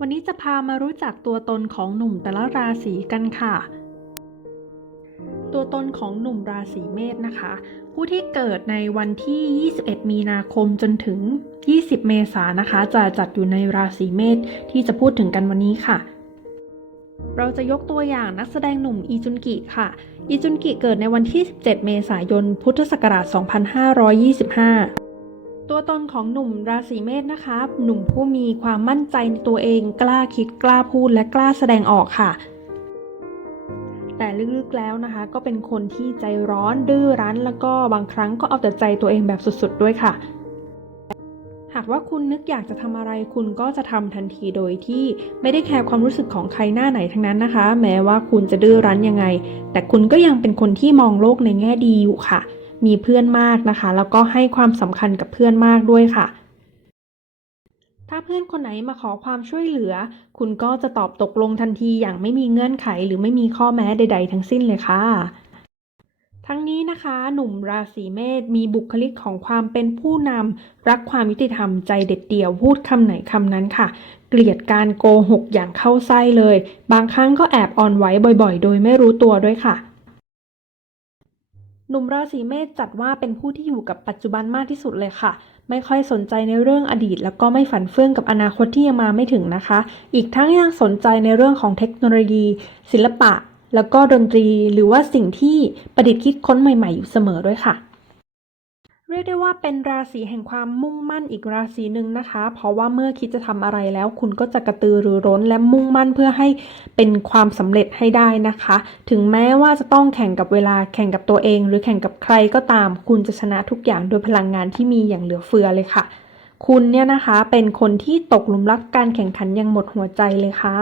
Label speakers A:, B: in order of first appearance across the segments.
A: วันนี้จะพามารู้จักตัวตนของหนุ่มแต่ละราศีกันค่ะ ตัวตนของหนุ่มราศีเมษนะคะ ผู้ที่เกิดในวันที่ 21 มีนาคมจนถึง 20 เมษายนนะคะ จะจัดอยู่ในราศีเมษที่จะพูดถึงกันวันนี้ค่ะ เราจะยกตัวอย่างนักแสดงหนุ่มอีจุนกิค่ะ อีจุนกิเกิดในวันที่ 17 เมษายน พุทธศักราช 2525 ตัวตนของหนุ่มราศีเมษนะคะหนุ่มผู้มีความมั่นใจในตัวเอง กล้าคิดกล้าพูดและกล้าแสดงออกค่ะ แต่ลึกๆแล้วนะคะ ก็เป็นคนที่ใจร้อนดื้อรั้น แล้วก็บางครั้งก็เอาแต่ใจตัวเองแบบสุดๆด้วยค่ะ หากว่าคุณนึกอยากจะทำอะไรคุณก็จะทำทันทีโดยที่ไม่ได้แคร์ความรู้สึกของใครหน้าไหนทั้งนั้นนะคะ แม้ว่าคุณจะดื้อรั้นยังไง แต่คุณก็ยังเป็นคนที่มองโลกในแง่ดีอยู่ค่ะ มีเพื่อนมากนะคะ แล้วก็ให้ความสำคัญกับเพื่อนมากด้วยค่ะ ถ้าเพื่อนคนไหนมาขอความช่วยเหลือ คุณก็จะตอบตกลงทันทีอย่างไม่มีเงื่อนไขหรือไม่มีข้อแม้ใด ๆ ทั้งสิ้นเลยค่ะทั้งนี้นะคะหนุ่มราศีเมษมีบุคลิกของความเป็นผู้นำรักความยุติธรรมใจเด็ดเดี่ยวพูดคำไหนคำนั้นค่ะ เกลียดการโกหกอย่างเข้าไส้เลย บางครั้งก็แอบอ่อนไหวบ่อยๆ โดยไม่รู้ตัวด้วยค่ะ หนุ่มราศีเมษจัดว่าเป็นผู้ที่อยู่กับปัจจุบันมากที่สุดเลยค่ะ ไม่ค่อยสนใจในเรื่องอดีต แล้วก็ไม่ฝันเฟื่องกับอนาคตที่ยังมาไม่ถึงนะคะ อีกทั้งยังสนใจในเรื่องของเทคโนโลยี ศิลปะ แล้วก็ดนตรี หรือว่าสิ่งที่ประดิษฐ์คิดค้นใหม่ ๆ อยู่เสมอด้วยค่ะ เรียกได้ว่าเป็นราศีแห่งความมุ่งมั่นอีกราศีหนึ่งนะคะ เพราะว่าเมื่อคิดจะทำอะไรแล้ว คุณก็จะกระตือรือร้นและมุ่งมั่นเพื่อให้เป็นความสำเร็จให้ได้นะคะ ถึงแม้ว่าจะต้องแข่งกับเวลาแข่งกับตัวเอง หรือแข่งกับใครก็ตาม คุณจะชนะทุกอย่างโดยพลังงานที่มีอย่างเหลือเฟือเลยค่ะ คุณเนี่ยนะคะเป็นคนที่ตกหลุมรักการแข่งขันอย่างหมดหัวใจเลยค่ะ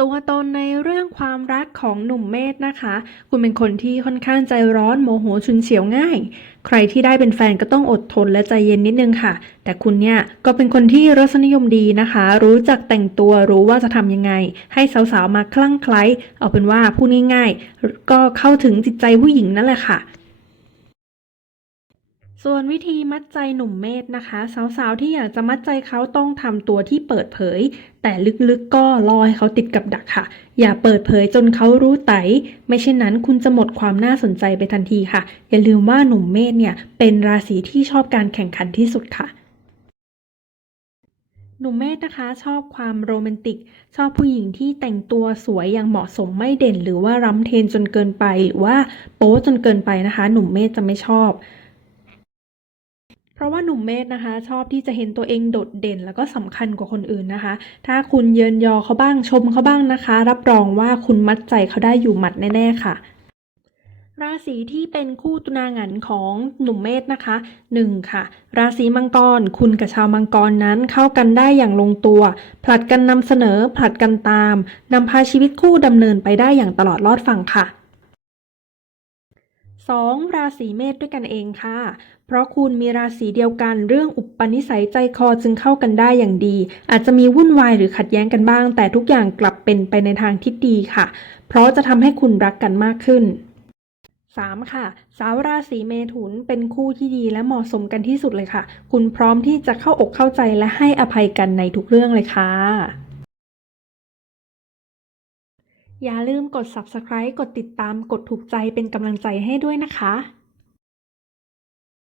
A: ตัวตนในเรื่องความรักของหนุ่มเมธนะคะ คุณเป็นคนที่ค่อนข้างใจร้อนโมโหฉุนเฉียวง่าย ใครที่ได้เป็นแฟนก็ต้องอดทนและใจเย็นนิดนึงค่ะ แต่คุณเนี่ยก็เป็นคนที่รสนิยมดีนะคะ รู้จักแต่งตัวรู้ว่าจะทำยังไง ให้สาวๆมาคลั่งไคล้เอาเป็นว่าพูดง่ายๆก็เข้าถึงจิตใจผู้หญิงนั่นแหละค่ะ ส่วนวิธีมัดใจหนุ่มเมธนะคะ สาวๆ ที่อยากจะมัดใจเขาต้องทำตัวที่เปิดเผย แต่ลึกๆก็รอให้เขาติดกับดักค่ะ อย่าเปิดเผยจนเขารู้ไต ไม่เช่นนั้นคุณจะหมดความน่าสนใจไปทันทีค่ะ อย่าลืมว่าหนุ่มเมธเนี่ยเป็นราศีที่ชอบการแข่งขันที่สุดค่ะหนุ่มเมธนะคะชอบความโรแมนติก ชอบผู้หญิงที่แต่งตัวสวยอย่างเหมาะสมไม่เด่น หรือว่ารำเทนจนเกินไป หรือว่าโป๊จนเกินไปนะคะ หนุ่มเมธจะไม่ชอบ เพราะว่าหนุ่มเมธนะคะ ชอบที่จะเห็นตัวเองโดดเด่นแล้วก็สำคัญกว่าคนอื่นนะคะ ถ้าคุณเยินยอเขาบ้างชมเขาบ้างนะคะ รับรองว่าคุณมัดใจเขาได้อยู่หมัดแน่ๆค่ะ ราศีที่เป็นคู่ตุนาหงันของหนุ่มเมธนะคะหนึ่งค่ะ ราศีมังกร คุณกับชาวมังกรนั้นเข้ากันได้อย่างลงตัว ผลัดกันนำเสนอผลัดกันตามนำพาชีวิตคู่ดำเนินไปได้อย่างตลอดรอดฝั่งค่ะ 2. ราศีเมษด้วยกันเองค่ะ เพราะคุณมีราศีเดียวกันเรื่องอุปนิสัยใจคอจึงเข้ากันได้อย่างดี อาจจะมีวุ่นวายหรือขัดแย้งกันบ้าง แต่ทุกอย่างกลับเป็นไปในทางที่ดีค่ะ เพราะจะทำให้คุณรักกันมากขึ้น 3. ค่ะ สาวราศีเมถุนเป็นคู่ที่ดีและเหมาะสมกันที่สุดเลยค่ะ คุณพร้อมที่จะเข้าอกเข้าใจและให้อภัยกันในทุกเรื่องเลยค่ะ อย่าลืมกด subscribe กดติดตาม กดถูกใจเป็นกำลังใจให้ด้วยนะคะ